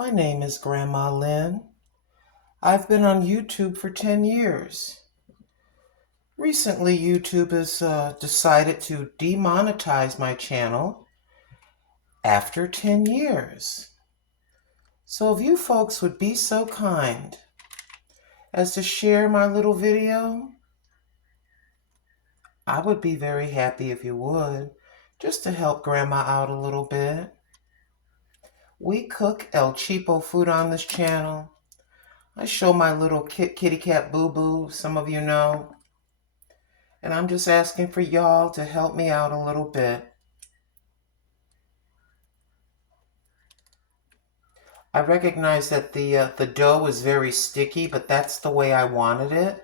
My name is Grandma Lynn. I've been on YouTube for 10 years. Recently, YouTube has decided to demonetize my channel after 10 years. So if you folks would be so kind as to share my little video, I would be very happy if you would, just to help Grandma out a little bit. We cook El Cheapo food on this channel. I show my little kitty cat boo-boo, some of you know. And I'm just asking for y'all to help me out a little bit. I recognize that the dough is very sticky, but that's the way I wanted it.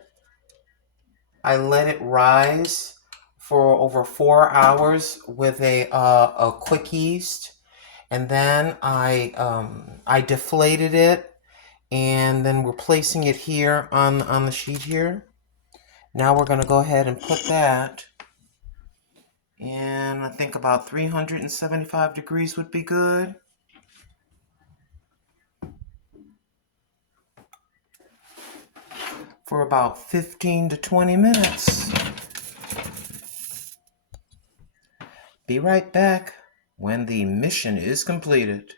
I let it rise for over 4 hours with a quick yeast, and then I deflated it, and then we're placing it here on the sheet here. Now we're going to go ahead and put that, and I think about 375 degrees would be good. For about 15 to 20 minutes. Be right back when the mission is completed.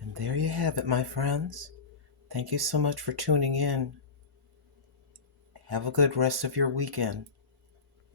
And there you have it, my friends. Thank you so much for tuning in. Have a good rest of your weekend.